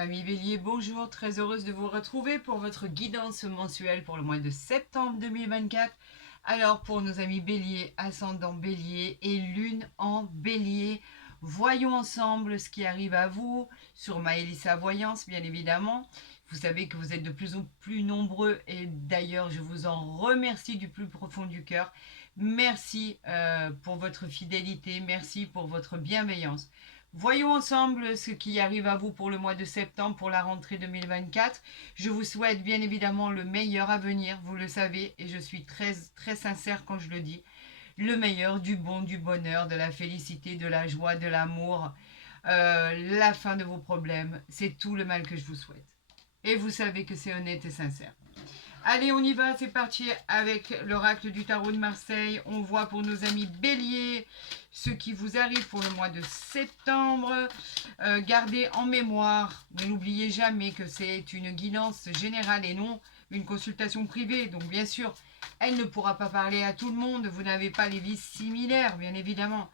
Amis Bélier, bonjour, très heureuse de vous retrouver pour votre guidance mensuelle pour le mois de septembre 2024. Alors pour nos amis Bélier, ascendant Bélier et Lune en Bélier, voyons ensemble ce qui arrive à vous sur Maëlissa Voyance, bien évidemment. Vous savez que vous êtes de plus en plus nombreux et d'ailleurs je vous en remercie du plus profond du cœur. Merci pour votre fidélité, merci pour votre bienveillance. Voyons ensemble ce qui arrive à vous pour le mois de septembre, pour la rentrée 2024. Je vous souhaite bien évidemment le meilleur à venir, vous le savez, et je suis très, très sincère quand je le dis. Le meilleur, du bon, du bonheur, de la félicité, de la joie, de l'amour, la fin de vos problèmes. C'est tout le mal que je vous souhaite. Et vous savez que c'est honnête et sincère. Allez, on y va, c'est parti avec l'oracle du tarot de Marseille. On voit pour nos amis Bélier ce qui vous arrive pour le mois de septembre. Gardez en mémoire, n'oubliez jamais que c'est une guidance générale et non une consultation privée. Donc bien sûr, elle ne pourra pas parler à tout le monde. Vous n'avez pas les vies similaires, bien évidemment.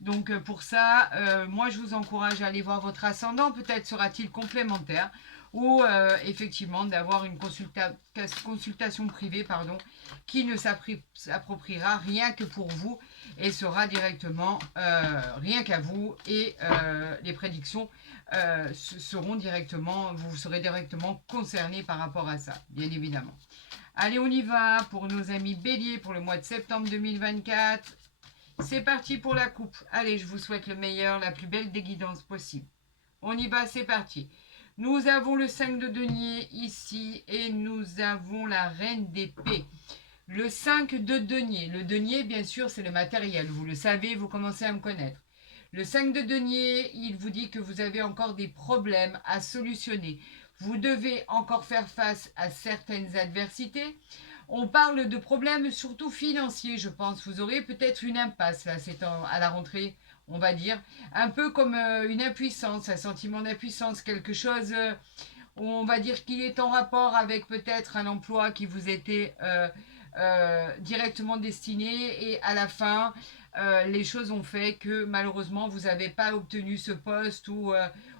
Donc pour ça, moi je vous encourage à aller voir votre ascendant. Peut-être sera-t-il complémentaire ou effectivement d'avoir une consultation privée qui ne s'appropriera rien que pour vous et sera directement rien qu'à vous et les prédictions seront directement, vous serez directement concerné par rapport à ça, bien évidemment. Allez, on y va pour nos amis Bélier pour le mois de septembre 2024. C'est parti pour la coupe. Allez, je vous souhaite le meilleur, la plus belle des guidances possible. On y va, c'est parti. Nous avons le 5 de denier ici et nous avons la reine d'épée. Le 5 de denier. Le denier, bien sûr, c'est le matériel. Vous le savez, vous commencez à me connaître. Le 5 de denier, il vous dit que vous avez encore des problèmes à solutionner. Vous devez encore faire face à certaines adversités. On parle de problèmes surtout financiers, je pense. Vous aurez peut-être une impasse là, c'est à la rentrée, on va dire. Un peu comme une impuissance, un sentiment d'impuissance, quelque chose, on va dire qu'il est en rapport avec peut-être un emploi qui vous était directement destiné et à la fin, les choses ont fait que malheureusement vous n'avez pas obtenu ce poste ou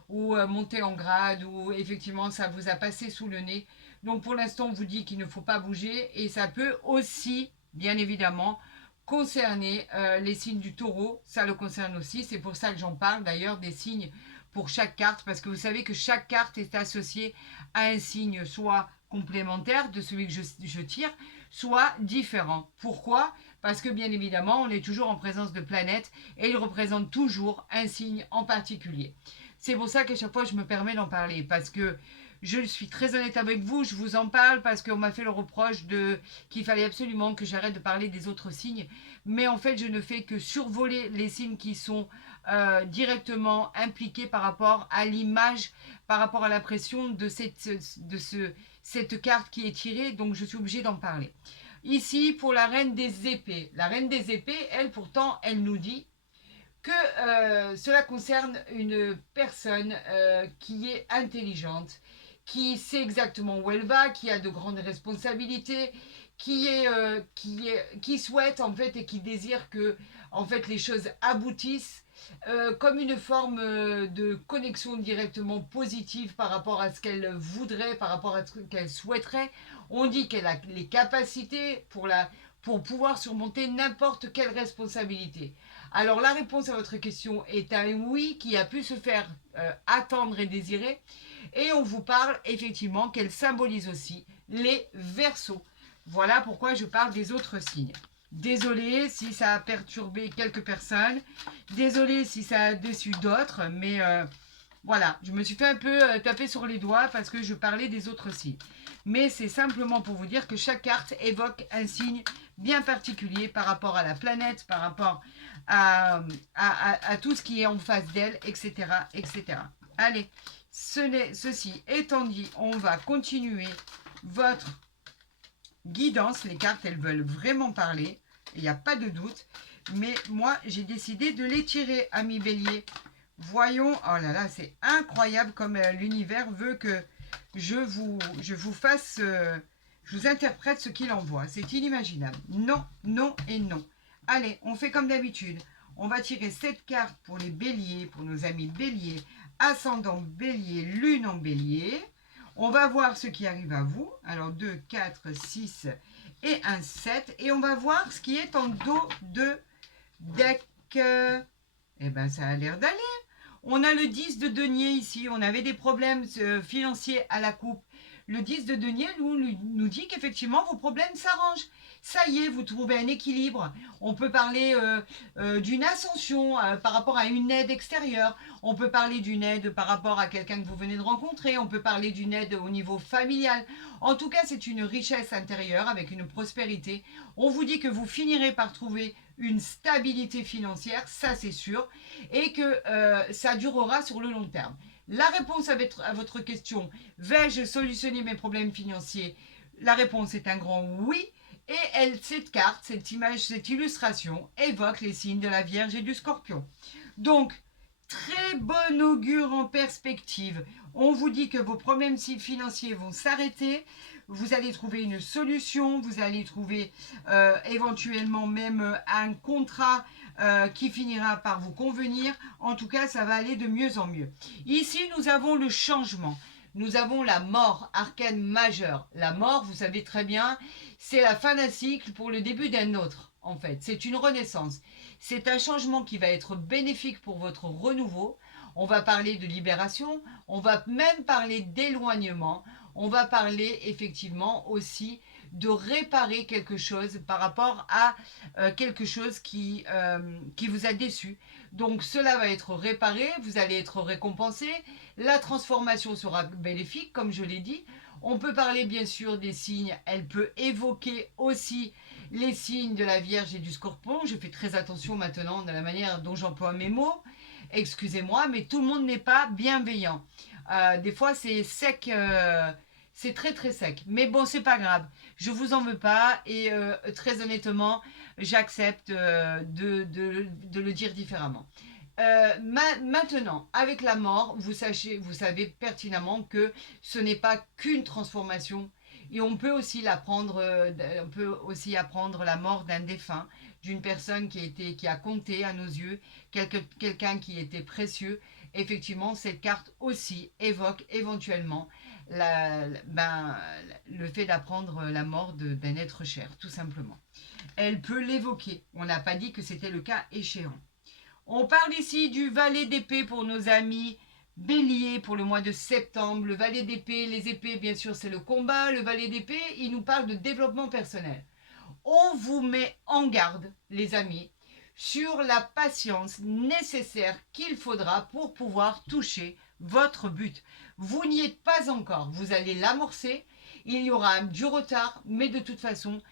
monté en grade ou effectivement ça vous a passé sous le nez. Donc pour l'instant on vous dit qu'il ne faut pas bouger et ça peut aussi, bien évidemment, concerner les signes du taureau. Ça le concerne aussi, c'est pour ça que j'en parle d'ailleurs des signes pour chaque carte parce que vous savez que chaque carte est associée à un signe soit complémentaire de celui que je tire, soit différent. Pourquoi ? Parce que bien évidemment, on est toujours en présence de planètes et ils représentent toujours un signe en particulier. C'est pour ça qu'à chaque fois, je me permets d'en parler parce que je suis très honnête avec vous, je vous en parle parce qu'on m'a fait le reproche qu'il fallait absolument que j'arrête de parler des autres signes. Mais en fait, je ne fais que survoler les signes qui sont directement impliqués par rapport à l'image, par rapport à la pression de cette carte qui est tirée. Donc, je suis obligée d'en parler. Ici, pour la reine des épées. La reine des épées, elle, pourtant, elle nous dit que cela concerne une personne qui est intelligente, qui sait exactement où elle va, qui a de grandes responsabilités, qui souhaite en fait et qui désire que en fait les choses aboutissent comme une forme de connexion directement positive par rapport à ce qu'elle voudrait, par rapport à ce qu'elle souhaiterait. On dit qu'elle a les capacités pour pouvoir surmonter n'importe quelle responsabilité. Alors la réponse à votre question est un oui qui a pu se faire attendre et désirer. Et on vous parle effectivement qu'elle symbolise aussi les Verseaux. Voilà pourquoi je parle des autres signes. Désolée si ça a perturbé quelques personnes. Désolée si ça a déçu d'autres. Mais voilà, je me suis fait un peu taper sur les doigts parce que je parlais des autres signes. Mais c'est simplement pour vous dire que chaque carte évoque un signe bien particulier par rapport à la planète, par rapport à tout ce qui est en face d'elle, etc., etc. Allez, ceci étant dit, on va continuer votre guidance. Les cartes, elles veulent vraiment parler, il n'y a pas de doute. Mais moi, j'ai décidé de les tirer, amis Bélier. Voyons, oh là là, c'est incroyable comme l'univers veut que je vous fasse, je vous interprète ce qu'il envoie. C'est inimaginable. Non, non et non. Allez, on fait comme d'habitude. On va tirer 7 cartes pour les béliers, pour nos amis béliers, ascendant bélier, lune lune en bélier. On va voir ce qui arrive à vous. Alors 2, 4, 6 et un 7. Et on va voir ce qui est en dos de deck. Eh bien, ça a l'air d'aller. On a le 10 de denier ici. On avait des problèmes financiers à la coupe. Le 10 de denier nous dit qu'effectivement, vos problèmes s'arrangent. Ça y est, vous trouvez un équilibre. On peut parler d'une ascension par rapport à une aide extérieure. On peut parler d'une aide par rapport à quelqu'un que vous venez de rencontrer. On peut parler d'une aide au niveau familial. En tout cas, c'est une richesse intérieure avec une prospérité. On vous dit que vous finirez par trouver une stabilité financière, ça c'est sûr, et que ça durera sur le long terme. La réponse à votre question, vais-je solutionner mes problèmes financiers? La réponse est un grand oui. Et cette carte, cette image, cette illustration évoque les signes de la Vierge et du Scorpion. Donc, très bon augure en perspective. On vous dit que vos problèmes financiers vont s'arrêter. Vous allez trouver une solution. Vous allez trouver éventuellement même un contrat qui finira par vous convenir. En tout cas, ça va aller de mieux en mieux. Ici, nous avons le changement. Nous avons la mort, arcane majeure. La mort, vous savez très bien, c'est la fin d'un cycle pour le début d'un autre, en fait. C'est une renaissance. C'est un changement qui va être bénéfique pour votre renouveau. On va parler de libération, on va même parler d'éloignement, on va parler effectivement aussi de réparer quelque chose par rapport à quelque chose qui vous a déçu. Donc cela va être réparé, vous allez être récompensé, la transformation sera bénéfique, comme je l'ai dit. On peut parler bien sûr des signes, elle peut évoquer aussi les signes de la Vierge et du Scorpion. Je fais très attention maintenant de la manière dont j'emploie mes mots. Excusez-moi, mais tout le monde n'est pas bienveillant. Des fois, c'est sec, c'est très très sec. Mais bon, c'est pas grave. Je vous en veux pas et très honnêtement, j'accepte de le dire différemment. Maintenant, avec la mort, vous savez pertinemment que ce n'est pas qu'une transformation. Et on peut aussi apprendre la mort d'un défunt, d'une personne qui a compté à nos yeux, quelqu'un qui était précieux. Effectivement, cette carte aussi évoque éventuellement le fait d'apprendre la mort d'un être cher, tout simplement. Elle peut l'évoquer. On n'a pas dit que c'était le cas échéant. On parle ici du valet d'épée pour nos amis bélier pour le mois de septembre. Le valet d'épée, les épées, bien sûr, c'est le combat. Le valet d'épée, il nous parle de développement personnel. On vous met en garde, les amis, sur la patience nécessaire qu'il faudra pour pouvoir toucher votre but. Vous n'y êtes pas encore. Vous allez l'amorcer. Il y aura du retard, mais de toute façon,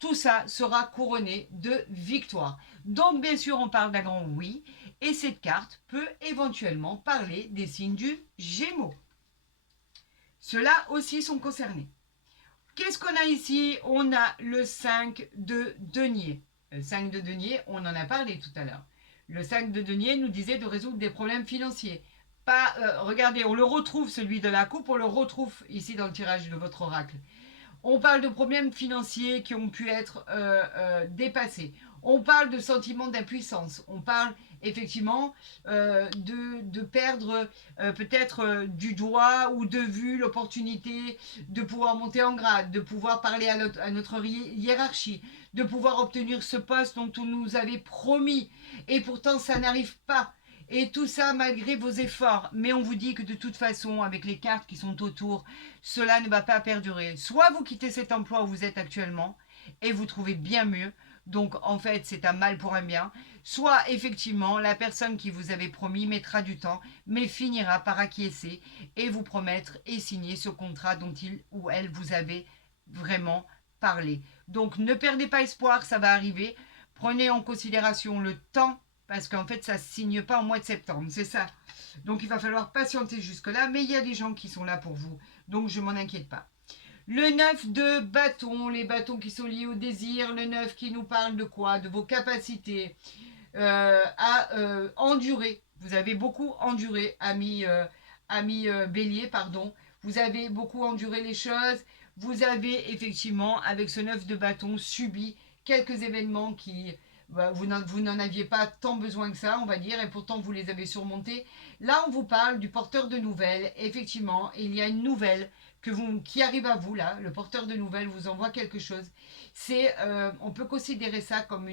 tout ça sera couronné de victoire. Donc, bien sûr, on parle d'un grand oui. Et cette carte peut éventuellement parler des signes du Gémeaux. Ceux-là aussi sont concernés. Qu'est-ce qu'on a ici? On a le 5 de denier. Le 5 de denier, on en a parlé tout à l'heure. Le 5 de denier nous disait de résoudre des problèmes financiers. Regardez, on le retrouve, celui de la coupe, on le retrouve ici dans le tirage de votre oracle. On parle de problèmes financiers qui ont pu être dépassés. On parle de sentiments d'impuissance. On parle effectivement de perdre peut-être du doigt ou de vue l'opportunité de pouvoir monter en grade, de pouvoir parler à notre hiérarchie, de pouvoir obtenir ce poste dont on nous avait promis. Et pourtant, ça n'arrive pas. Et tout ça malgré vos efforts. Mais on vous dit que de toute façon, avec les cartes qui sont autour, cela ne va pas perdurer. Soit vous quittez cet emploi où vous êtes actuellement et vous trouvez bien mieux. Donc en fait, c'est un mal pour un bien. Soit effectivement, la personne qui vous avait promis mettra du temps, mais finira par acquiescer et vous promettre et signer ce contrat dont il ou elle vous avait vraiment parlé. Donc ne perdez pas espoir, ça va arriver. Prenez en considération le temps parce qu'en fait, ça ne signe pas en mois de septembre, c'est ça. Donc, il va falloir patienter jusque-là, mais il y a des gens qui sont là pour vous, donc je ne m'en inquiète pas. Le 9 de bâton, les bâtons qui sont liés au désir, le 9 qui nous parle de quoi? De vos capacités à endurer. Vous avez beaucoup enduré, ami bélier, pardon. Vous avez beaucoup enduré les choses. Vous avez effectivement, avec ce 9 de bâton, subi quelques événements qui vous n'en aviez pas tant besoin que ça, on va dire, et pourtant vous les avez surmontés. Là, on vous parle du porteur de nouvelles. Effectivement, il y a une nouvelle qui arrive à vous, là. Le porteur de nouvelles vous envoie quelque chose. On peut considérer ça comme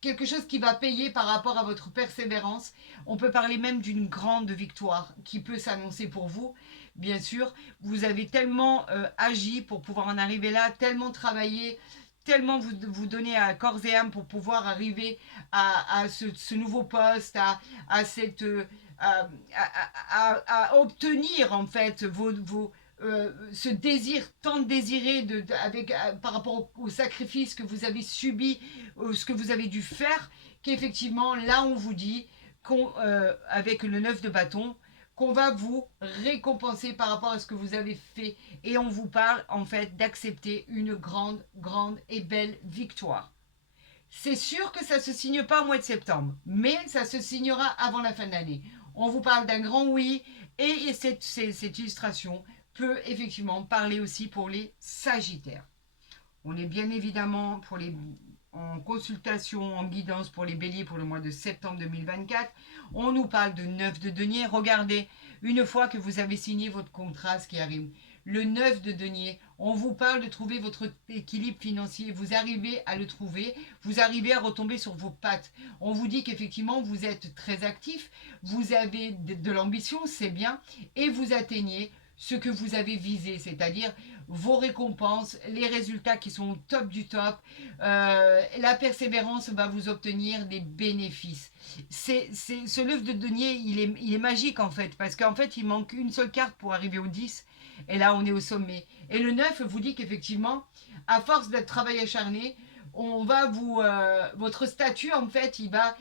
quelque chose qui va payer par rapport à votre persévérance. On peut parler même d'une grande victoire qui peut s'annoncer pour vous. Bien sûr, vous avez tellement agi pour pouvoir en arriver là, tellement travaillé, tellement vous donner à corps et âme pour pouvoir arriver à ce nouveau poste, à cette, à obtenir en fait ce désir tant désiré par rapport au sacrifice que vous avez subi, ce que vous avez dû faire, qu'effectivement là on vous dit avec le 9 de bâton, qu'on va vous récompenser par rapport à ce que vous avez fait. Et on vous parle en fait d'accepter une grande, grande et belle victoire. C'est sûr que ça ne se signe pas au mois de septembre, mais ça se signera avant la fin de l'année. On vous parle d'un grand oui, et cette illustration peut effectivement parler aussi pour les Sagittaires. On est bien évidemment en consultation, en guidance pour les béliers pour le mois de septembre 2024. On nous parle de 9 de denier. Regardez, une fois que vous avez signé votre contrat, ce qui arrive, le 9 de denier, on vous parle de trouver votre équilibre financier. Vous arrivez à le trouver, vous arrivez à retomber sur vos pattes. On vous dit qu'effectivement, vous êtes très actif, vous avez de l'ambition, c'est bien, et vous atteignez ce que vous avez visé, c'est-à-dire vos récompenses, les résultats qui sont au top du top. La persévérance va vous obtenir des bénéfices. Ce 9 de denier, il est magique en fait, parce qu'en fait, il manque une seule carte pour arriver au 10, et là, on est au sommet. Et le 9 vous dit qu'effectivement, à force d'être travail acharné, votre statut en fait il va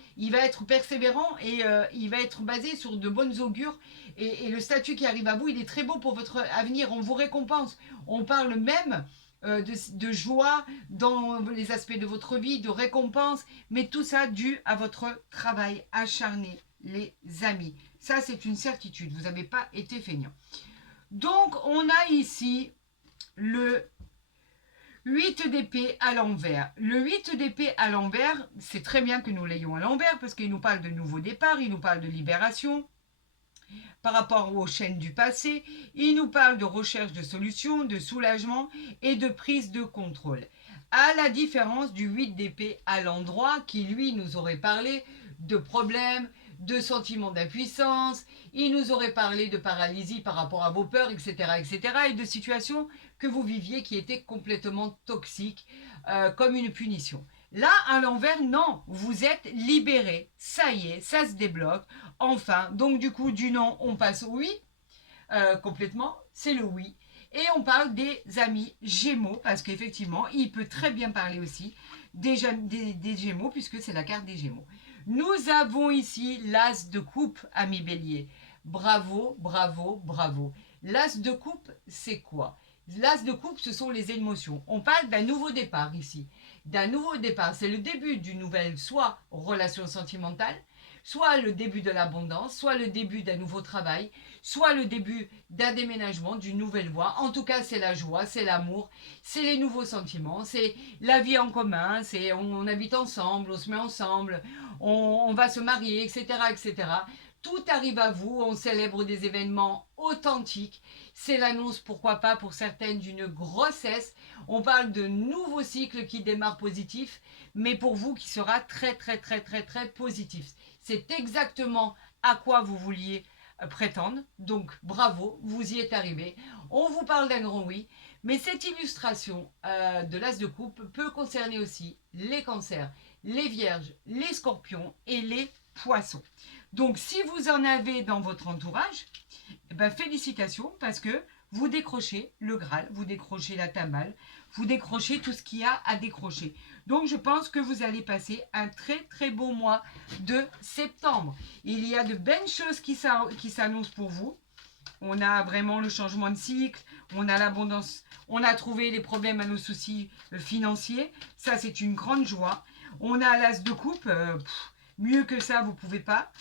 être persévérant et il va être basé sur de bonnes augures et le statut qui arrive à vous il est très beau pour votre avenir, on vous récompense, on parle même de joie dans les aspects de votre vie, de récompense, mais tout ça dû à votre travail acharné, les amis. Ça c'est une certitude, vous n'avez pas été feignant. Donc on a ici le 8 d'épée à l'envers. Le 8 d'épée à l'envers, c'est très bien que nous l'ayons à l'envers parce qu'il nous parle de nouveau départ, il nous parle de libération par rapport aux chaînes du passé, il nous parle de recherche de solutions, de soulagement et de prise de contrôle. À la différence du 8 d'épée à l'endroit qui lui nous aurait parlé de problèmes, de sentiments d'impuissance, il nous aurait parlé de paralysie par rapport à vos peurs, etc., etc., et de situations que vous viviez qui étaient complètement toxiques, comme une punition. Là, à l'envers, non, vous êtes libéré, ça y est, ça se débloque, enfin, donc du coup, du non, on passe au oui, complètement, c'est le oui. Et on parle des amis Gémeaux, parce qu'effectivement, il peut très bien parler aussi des Gémeaux, puisque c'est la carte des Gémeaux. Nous avons ici l'As de coupe, ami Bélier. Bravo, bravo, bravo. L'As de coupe, c'est quoi? L'As de coupe, ce sont les émotions. On parle d'un nouveau départ ici. D'un nouveau départ, c'est le début d'une nouvelle, soit relation sentimentale, soit le début de l'abondance, soit le début d'un nouveau travail, soit le début d'un déménagement, d'une nouvelle voie. En tout cas, c'est la joie, c'est l'amour, c'est les nouveaux sentiments, c'est la vie en commun, c'est on habite ensemble, on se met ensemble, on va se marier, etc., etc. Tout arrive à vous, on célèbre des événements authentiques. C'est l'annonce, pourquoi pas, pour certaines, d'une grossesse. On parle de nouveaux cycles qui démarrent positifs, mais pour vous qui sera très, très, très, très, très positif. C'est exactement à quoi vous vouliez prétendre. Donc, bravo, vous y êtes arrivé. On vous parle d'un grand oui, mais cette illustration de l'As de coupe peut concerner aussi les cancers, les vierges, les scorpions et les poissons. Donc, si vous en avez dans votre entourage, eh ben, félicitations parce que vous décrochez le Graal, vous décrochez la timbale, vous décrochez tout ce qu'il y a à décrocher. Donc, je pense que vous allez passer un très, très beau mois de septembre. Il y a de belles choses qui s'annoncent pour vous. On a vraiment le changement de cycle, on a l'abondance, on a trouvé les problèmes à nos soucis financiers. Ça, c'est une grande joie. On a l'As de coupe, mieux que ça, vous ne pouvez pas.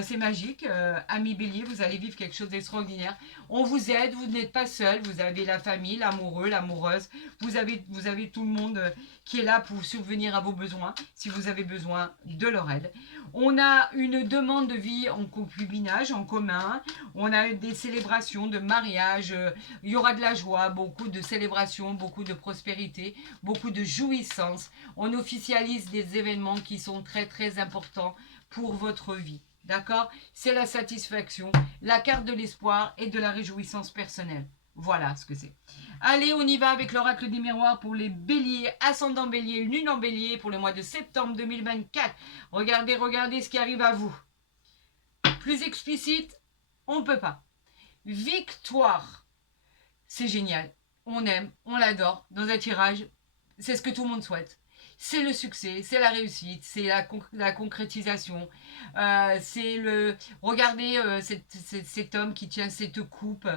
c'est magique. Amis Bélier, vous allez vivre quelque chose d'extraordinaire. On vous aide, vous n'êtes pas seul. Vous avez la famille, l'amoureux, l'amoureuse. Vous avez tout le monde qui est là pour subvenir à vos besoins si vous avez besoin de leur aide. On a une demande de vie en concubinage, en commun. On a des célébrations de mariage. Il y aura de la joie, beaucoup de célébrations, beaucoup de prospérité, beaucoup de jouissance. On officialise des événements qui sont très très importants pour votre vie. D'accord? C'est la satisfaction, la carte de l'espoir et de la réjouissance personnelle. Voilà ce que c'est. Allez, on y va avec l'oracle des miroirs pour les béliers, ascendant bélier, lune en bélier pour le mois de septembre 2024. Regardez ce qui arrive à vous. Plus explicite, on ne peut pas. Victoire. C'est génial. On aime, on l'adore. Dans un tirage, c'est ce que tout le monde souhaite. C'est le succès, c'est la réussite, c'est la concrétisation. C'est le... Regardez cet homme qui tient cette coupe.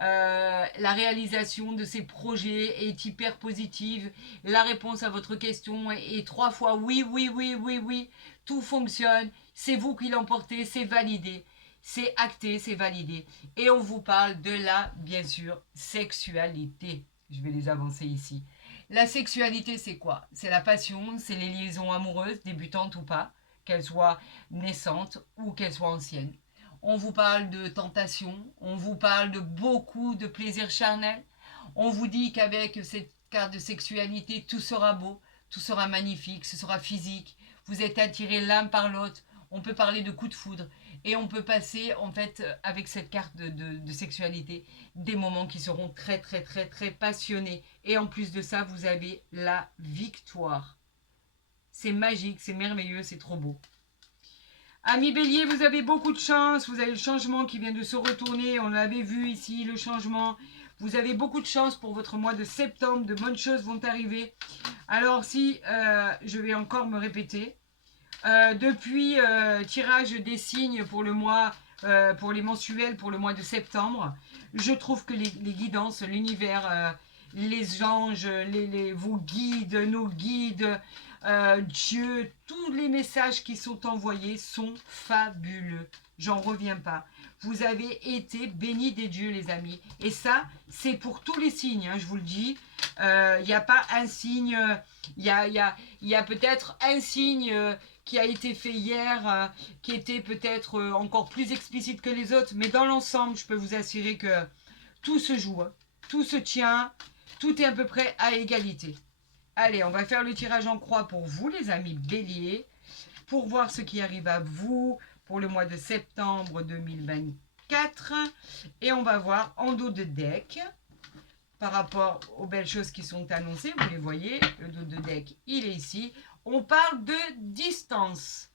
La réalisation de ses projets est hyper positive. La réponse à votre question est 3 fois oui, oui, oui, oui, oui. Tout fonctionne. C'est vous qui l'emportez, c'est validé. C'est acté, c'est validé. Et on vous parle de la, bien sûr, sexualité. Je vais les avancer ici. La sexualité, c'est quoi? C'est la passion, c'est les liaisons amoureuses, débutantes ou pas, qu'elles soient naissantes ou qu'elles soient anciennes. On vous parle de tentation, on vous parle de beaucoup de plaisir charnel. On vous dit qu'avec cette carte de sexualité, tout sera beau, tout sera magnifique, ce sera physique. Vous êtes attirés l'un par l'autre. On peut parler de coup de foudre. Et on peut passer, en fait, avec cette carte de sexualité, des moments qui seront très, très, très, très passionnés. Et en plus de ça, vous avez la victoire. C'est magique, c'est merveilleux, c'est trop beau. Amis Bélier, vous avez beaucoup de chance. Vous avez le changement qui vient de se retourner. On l'avait vu ici, le changement. Vous avez beaucoup de chance pour votre mois de septembre. De bonnes choses vont arriver. Alors si, je vais encore me répéter. Depuis tirage des signes pour le mois, pour les mensuels pour le mois de septembre, je trouve que les guidances, l'univers, les anges, vos guides, nos guides, Dieu, tous les messages qui sont envoyés sont fabuleux. J'en reviens pas. Vous avez été bénis des dieux, les amis. Et ça, c'est pour tous les signes, hein, je vous le dis. Il n'y a pas un signe, il y a peut-être un signe qui a été fait hier, qui était peut-être encore plus explicite que les autres. Mais dans l'ensemble, je peux vous assurer que tout se joue, hein, tout se tient, tout est à peu près à égalité. Allez, on va faire le tirage en croix pour vous, les amis béliers, pour voir ce qui arrive à vous pour le mois de septembre 2024. Et on va voir en dos de deck, par rapport aux belles choses qui sont annoncées, vous les voyez, le dos de deck, il est ici. On parle de distance.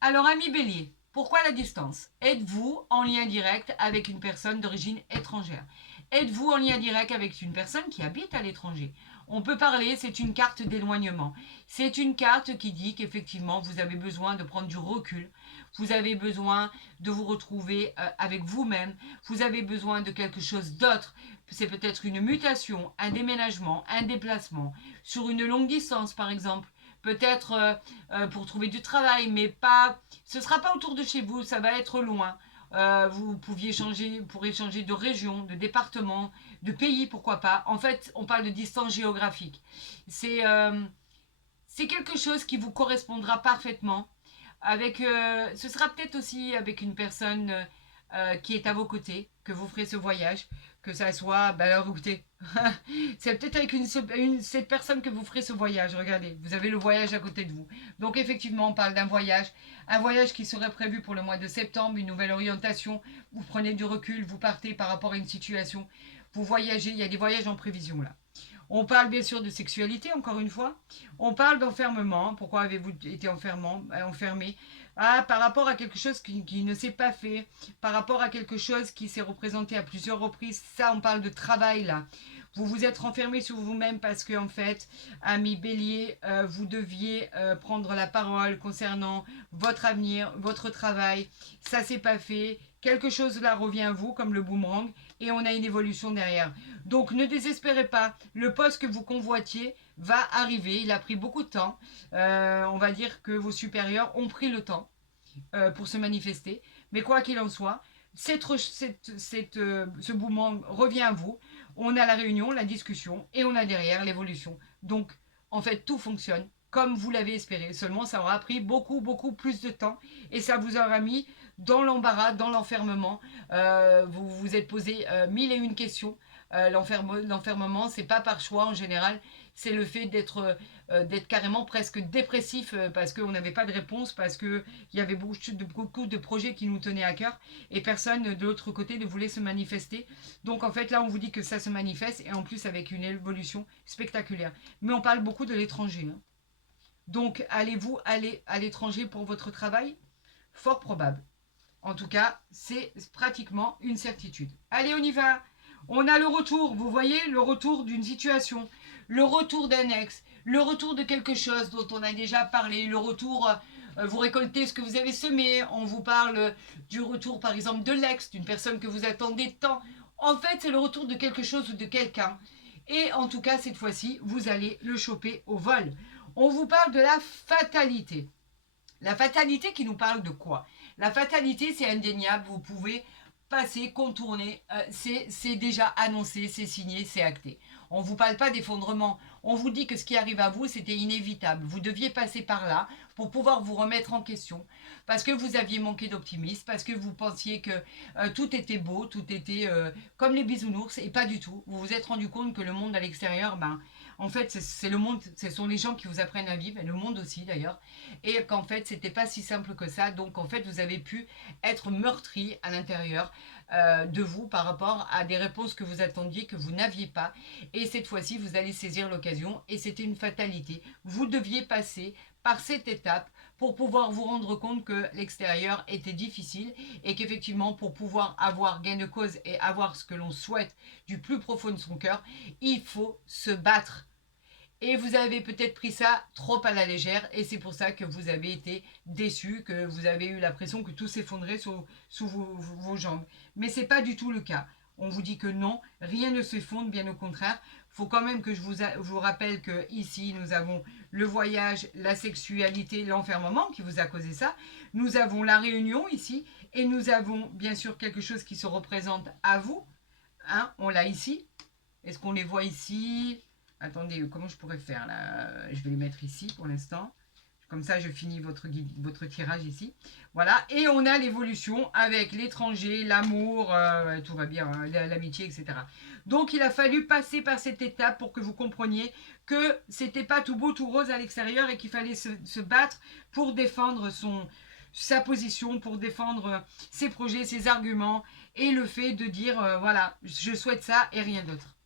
Alors, amis bélier, pourquoi la distance? Êtes-vous en lien direct avec une personne d'origine étrangère? Êtes-vous en lien direct avec une personne qui habite à l'étranger? On peut parler, c'est une carte d'éloignement. C'est une carte qui dit qu'effectivement, vous avez besoin de prendre du recul. Vous avez besoin de vous retrouver avec vous-même. Vous avez besoin de quelque chose d'autre. C'est peut-être une mutation, un déménagement, un déplacement. Sur une longue distance, par exemple. Peut-être pour trouver du travail, mais pas. Ce ne sera pas autour de chez vous, ça va être loin. Vous pourrez changer de région, de département, de pays, pourquoi pas. En fait, on parle de distance géographique. C'est quelque chose qui vous correspondra parfaitement. Ce sera peut-être aussi avec une personne qui est à vos côtés que vous ferez ce voyage. Que ça soit, alors écoutez, c'est peut-être avec cette personne que vous ferez ce voyage. Regardez, vous avez le voyage à côté de vous. Donc effectivement, on parle d'un voyage qui serait prévu pour le mois de septembre, une nouvelle orientation. Vous prenez du recul, vous partez par rapport à une situation, vous voyagez, il y a des voyages en prévision là. On parle bien sûr de sexualité, encore une fois. On parle d'enfermement. Pourquoi avez-vous été enfermé? Par rapport à quelque chose qui ne s'est pas fait, par rapport à quelque chose qui s'est représenté à plusieurs reprises. Ça, on parle de travail là. Vous vous êtes renfermé sur vous-même parce que, en fait, ami bélier, vous deviez prendre la parole concernant votre avenir, votre travail. Ça s'est pas fait. Quelque chose là revient à vous comme le boomerang et on a une évolution derrière. Donc ne désespérez pas, le poste que vous convoitiez va arriver, il a pris beaucoup de temps. On va dire que vos supérieurs ont pris le temps. pour se manifester. Mais quoi qu'il en soit, ce mouvement revient à vous. On a la réunion, la discussion et on a derrière l'évolution. Donc, en fait, tout fonctionne comme vous l'avez espéré. Seulement, ça aura pris beaucoup, beaucoup plus de temps et ça vous aura mis dans l'embarras, dans l'enfermement. Vous vous êtes posé mille et une questions. L'enfermement, c'est pas par choix en général, c'est le fait d'être carrément presque dépressif parce qu'on n'avait pas de réponse, parce qu'il y avait beaucoup de projets qui nous tenaient à cœur et personne de l'autre côté ne voulait se manifester. Donc en fait là on vous dit que ça se manifeste et en plus avec une évolution spectaculaire. Mais on parle beaucoup de l'étranger. Hein. Donc allez-vous aller à l'étranger pour votre travail? Fort probable. En tout cas, c'est pratiquement une certitude. Allez, on y va. On a le retour, vous voyez, le retour d'une situation, le retour d'un ex, le retour de quelque chose dont on a déjà parlé, le retour, vous récoltez ce que vous avez semé, on vous parle du retour par exemple de l'ex, d'une personne que vous attendez tant. En fait, c'est le retour de quelque chose ou de quelqu'un. Et en tout cas, cette fois-ci, vous allez le choper au vol. On vous parle de la fatalité. La fatalité qui nous parle de quoi? La fatalité, c'est indéniable, vous pouvez passer, contourner, c'est déjà annoncé, c'est signé, c'est acté. On ne vous parle pas d'effondrement, on vous dit que ce qui arrive à vous, c'était inévitable. Vous deviez passer par là pour pouvoir vous remettre en question, parce que vous aviez manqué d'optimisme, parce que vous pensiez que tout était beau, tout était comme les bisounours, et pas du tout. Vous vous êtes rendu compte que le monde à l'extérieur, en fait, c'est le monde, ce sont les gens qui vous apprennent à vivre, et le monde aussi d'ailleurs, et qu'en fait, c'était pas si simple que ça. Donc, en fait, vous avez pu être meurtri à l'intérieur de vous par rapport à des réponses que vous attendiez, que vous n'aviez pas. Et cette fois-ci, vous allez saisir l'occasion, et c'était une fatalité. Vous deviez passer par cette étape pour pouvoir vous rendre compte que l'extérieur était difficile et qu'effectivement, pour pouvoir avoir gain de cause et avoir ce que l'on souhaite du plus profond de son cœur, il faut se battre. Et vous avez peut-être pris ça trop à la légère et c'est pour ça que vous avez été déçu, que vous avez eu l'impression que tout s'effondrait sous vos jambes. Mais ce n'est pas du tout le cas. On vous dit que non, rien ne s'effondre, bien au contraire. Il faut quand même que je vous rappelle que ici nous avons le voyage, la sexualité, l'enfermement qui vous a causé ça. Nous avons la réunion ici et nous avons bien sûr quelque chose qui se représente à vous. Hein, on l'a ici. Est-ce qu'on les voit ici? Attendez, comment je pourrais faire là? Je vais les mettre ici pour l'instant. Comme ça, je finis votre tirage ici. Voilà. Et on a l'évolution avec l'étranger, l'amour, tout va bien, hein, l'amitié, etc. Donc, il a fallu passer par cette étape pour que vous compreniez que c'était pas tout beau, tout rose à l'extérieur et qu'il fallait se battre pour défendre sa position, pour défendre ses projets, ses arguments et le fait de dire, voilà, je souhaite ça et rien d'autre.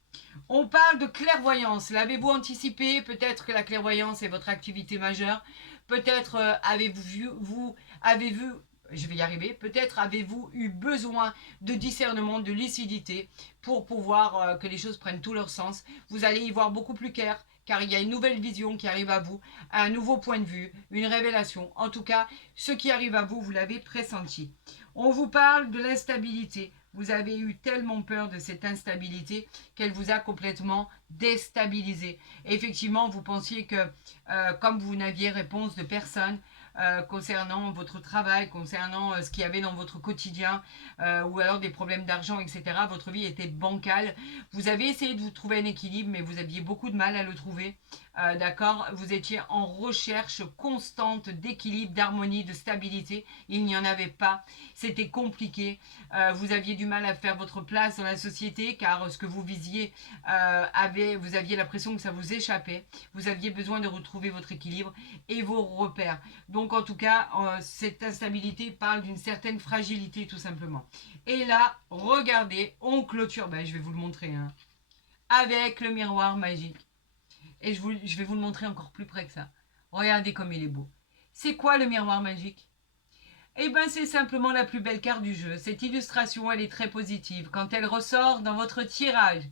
On parle de clairvoyance. L'avez-vous anticipé? Peut-être que la clairvoyance est votre activité majeure. Peut-être avez-vous, je vais y arriver, peut-être avez-vous eu besoin de discernement, de lucidité pour pouvoir que les choses prennent tout leur sens. Vous allez y voir beaucoup plus clair car il y a une nouvelle vision qui arrive à vous, un nouveau point de vue, une révélation. En tout cas, ce qui arrive à vous, vous l'avez pressenti. On vous parle de l'instabilité. Vous avez eu tellement peur de cette instabilité qu'elle vous a complètement déstabilisé. Effectivement, vous pensiez que comme vous n'aviez réponse de personne concernant votre travail, concernant ce qu'il y avait dans votre quotidien, ou alors des problèmes d'argent, etc., votre vie était bancale. Vous avez essayé de vous trouver un équilibre, mais vous aviez beaucoup de mal à le trouver. D'accord, vous étiez en recherche constante d'équilibre, d'harmonie, de stabilité. Il n'y en avait pas. C'était compliqué. Vous aviez du mal à faire votre place dans la société car ce que vous visiez, vous aviez l'impression que ça vous échappait. Vous aviez besoin de retrouver votre équilibre et vos repères. Donc en tout cas, cette instabilité parle d'une certaine fragilité tout simplement. Et là, regardez, on clôture. Je vais vous le montrer. Hein, avec le miroir magique. Et je vais vous le montrer encore plus près que ça. Regardez comme il est beau. C'est quoi le miroir magique? Eh bien, c'est simplement la plus belle carte du jeu. Cette illustration, elle est très positive. Quand elle ressort dans votre tirage,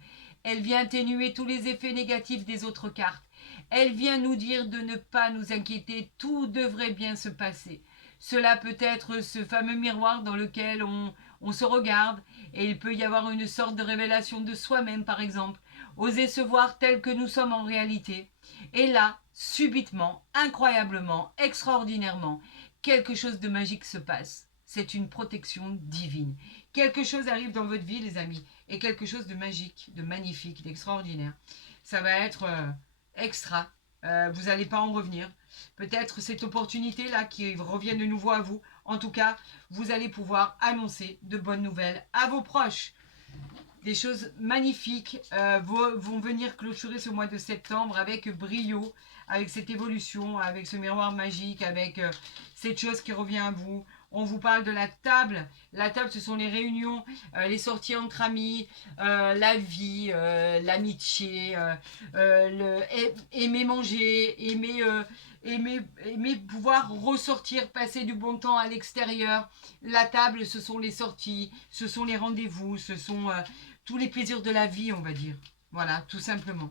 elle vient atténuer tous les effets négatifs des autres cartes. Elle vient nous dire de ne pas nous inquiéter, tout devrait bien se passer. Cela peut être ce fameux miroir dans lequel on se regarde et il peut y avoir une sorte de révélation de soi-même, par exemple. Oser se voir tel que nous sommes en réalité. Et là, subitement, incroyablement, extraordinairement, quelque chose de magique se passe. C'est une protection divine. Quelque chose arrive dans votre vie, les amis, et quelque chose de magique, de magnifique, d'extraordinaire. Ça va être extra. Vous n'allez pas en revenir. Peut-être cette opportunité-là qui revient de nouveau à vous. En tout cas, vous allez pouvoir annoncer de bonnes nouvelles à vos proches. Des choses magnifiques vont venir clôturer ce mois de septembre avec brio, avec cette évolution, avec ce miroir magique, avec cette chose qui revient à vous. On vous parle de la table. La table, ce sont les réunions, les sorties entre amis, la vie, l'amitié, aimer manger, aimer pouvoir ressortir, passer du bon temps à l'extérieur. La table, ce sont les sorties, ce sont les rendez-vous, ce sont tous les plaisirs de la vie, on va dire. Voilà, tout simplement.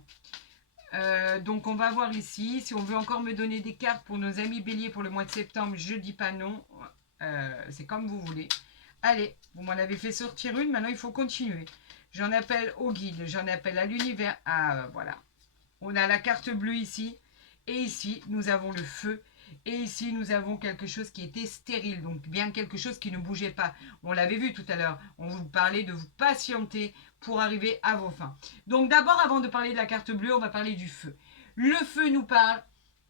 Donc on va voir ici, si on veut encore me donner des cartes pour nos amis béliers pour le mois de septembre, je dis pas non. C'est comme vous voulez. Allez, vous m'en avez fait sortir une, maintenant il faut continuer. J'en appelle au guide, j'en appelle à l'univers. Ah, voilà. On a la carte bleue ici. Et ici, nous avons le feu. Et ici, nous avons quelque chose qui était stérile. Donc, bien quelque chose qui ne bougeait pas. On l'avait vu tout à l'heure. On vous parlait de vous patienter pour arriver à vos fins. Donc, d'abord, avant de parler de la carte bleue, on va parler du feu. Le feu nous parle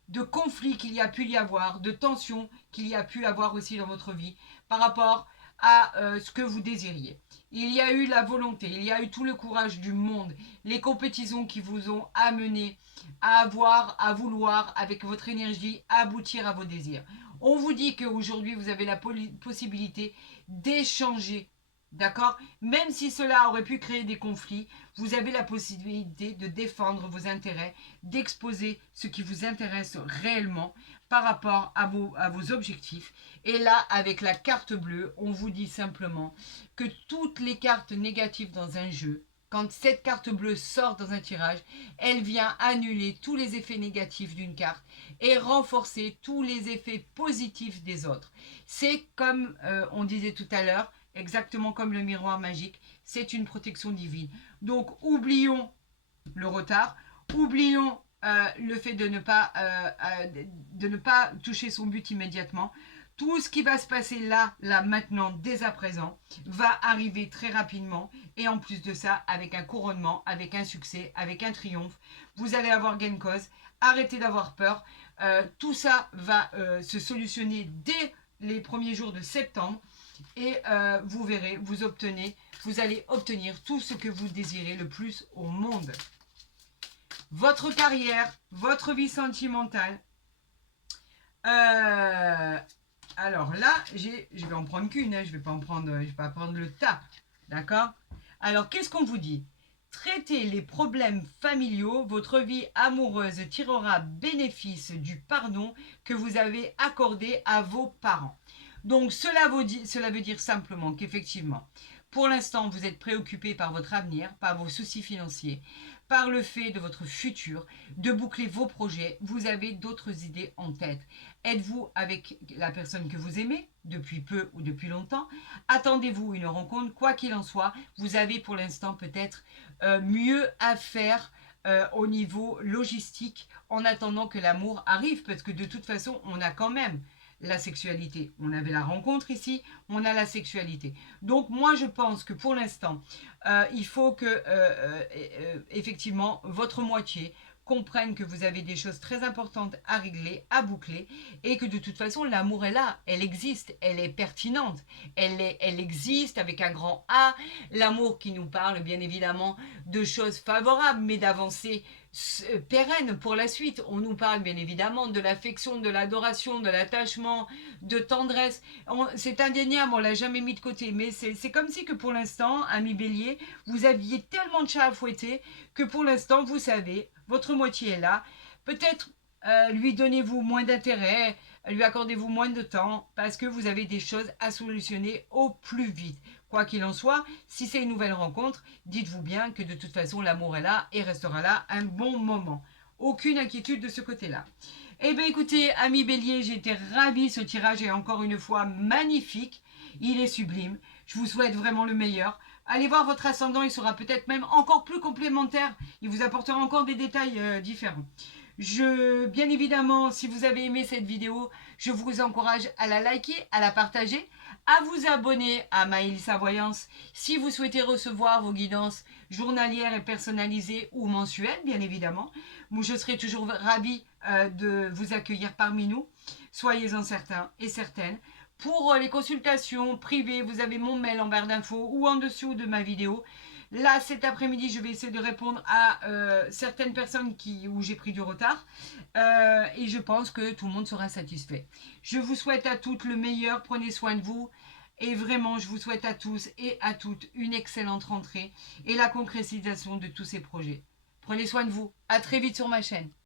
de conflits qu'il y a pu y avoir, de tensions qu'il y a pu avoir aussi dans votre vie par rapport à ce que vous désiriez. Il y a eu la volonté, il y a eu tout le courage du monde, les compétitions qui vous ont amené à à vouloir, avec votre énergie, aboutir à vos désirs. On vous dit qu'aujourd'hui, vous avez la possibilité d'échanger, d'accord? Même si cela aurait pu créer des conflits, vous avez la possibilité de défendre vos intérêts, d'exposer ce qui vous intéresse réellement par rapport à vos objectifs. Et là, avec la carte bleue, on vous dit simplement que toutes les cartes négatives dans un jeu, quand cette carte bleue sort dans un tirage, elle vient annuler tous les effets négatifs d'une carte et renforcer tous les effets positifs des autres. C'est comme on disait tout à l'heure, exactement comme le miroir magique, c'est une protection divine. Donc oublions le retard, oublions le fait de ne pas toucher son but immédiatement. Tout ce qui va se passer là, maintenant, dès à présent, va arriver très rapidement. Et en plus de ça, avec un couronnement, avec un succès, avec un triomphe, vous allez avoir gain de cause. Arrêtez d'avoir peur. Tout ça va se solutionner dès les premiers jours de septembre. Et vous verrez, vous allez obtenir tout ce que vous désirez le plus au monde. Votre carrière, votre vie sentimentale. Alors là, je vais en prendre qu'une, hein, je vais pas prendre le tas, d'accord? Alors, qu'est-ce qu'on vous dit? Traitez les problèmes familiaux, votre vie amoureuse tirera bénéfice du pardon que vous avez accordé à vos parents. Donc, cela veut dire simplement qu'effectivement, pour l'instant, vous êtes préoccupé par votre avenir, par vos soucis financiers, par le fait de votre futur, de boucler vos projets, vous avez d'autres idées en tête. Êtes-vous avec la personne que vous aimez, depuis peu ou depuis longtemps? Attendez-vous une rencontre? Quoi qu'il en soit, vous avez pour l'instant peut-être mieux à faire au niveau logistique en attendant que l'amour arrive, parce que de toute façon, on a quand même la sexualité. On avait la rencontre ici, on a la sexualité. Donc moi, je pense que pour l'instant, il faut que, effectivement, votre moitié comprenne que vous avez des choses très importantes à régler, à boucler, et que de toute façon, l'amour est là, elle existe, elle est pertinente, elle existe avec un grand A. L'amour qui nous parle, bien évidemment, de choses favorables, mais d'avancées pérennes pour la suite. On nous parle bien évidemment de l'affection, de l'adoration, de l'attachement, de tendresse. C'est indéniable, on l'a jamais mis de côté, mais c'est comme si que pour l'instant, ami Bélier, vous aviez tellement de chats à fouetter que pour l'instant, vous savez, votre moitié est là. Peut-être lui donnez-vous moins d'intérêt, lui accordez-vous moins de temps parce que vous avez des choses à solutionner au plus vite. Quoi qu'il en soit, si c'est une nouvelle rencontre, dites-vous bien que de toute façon, l'amour est là et restera là un bon moment. Aucune inquiétude de ce côté-là. Eh bien écoutez, ami Bélier, j'ai été ravie. Ce tirage est encore une fois magnifique. Il est sublime. Je vous souhaite vraiment le meilleur. Allez voir votre ascendant, il sera peut-être même encore plus complémentaire. Il vous apportera encore des détails différents. Bien évidemment, si vous avez aimé cette vidéo, je vous encourage à la liker, à la partager, à vous abonner à Maëlys Voyance si vous souhaitez recevoir vos guidances journalières et personnalisées ou mensuelles, bien évidemment. Moi, je serai toujours ravie de vous accueillir parmi nous. Soyez-en certains et certaines. Pour les consultations privées, vous avez mon mail en barre d'infos ou en dessous de ma vidéo. Là, cet après-midi, je vais essayer de répondre à certaines personnes où j'ai pris du retard. Et je pense que tout le monde sera satisfait. Je vous souhaite à toutes le meilleur. Prenez soin de vous. Et vraiment, je vous souhaite à tous et à toutes une excellente rentrée et la concrétisation de tous ces projets. Prenez soin de vous. À très vite sur ma chaîne.